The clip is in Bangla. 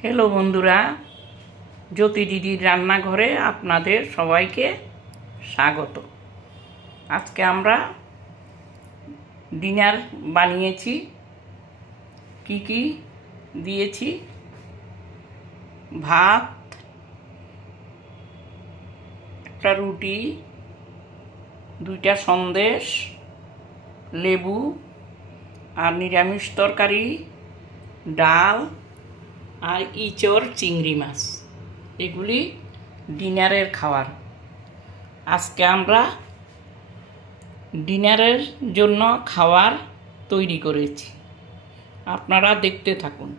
হ্যালো বন্ধুরা, জ্যোতি দিদির রান্নাঘরে আপনাদের সবাইকে স্বাগত। আজকে আমরা ডিনার বানিয়েছি। কি কি দিয়েছি? ভাত, একটা রুটি, দুইটা সন্দেশ, লেবু আর নিরামিষ তরকারি, ডাল আর ইঁচড় চিংড়ি মাছ। এগুলি ডিনারের খাবার। আজকে আমরা ডিনারের জন্য খাবার তৈরি করেছি, আপনারা দেখতে থাকুন।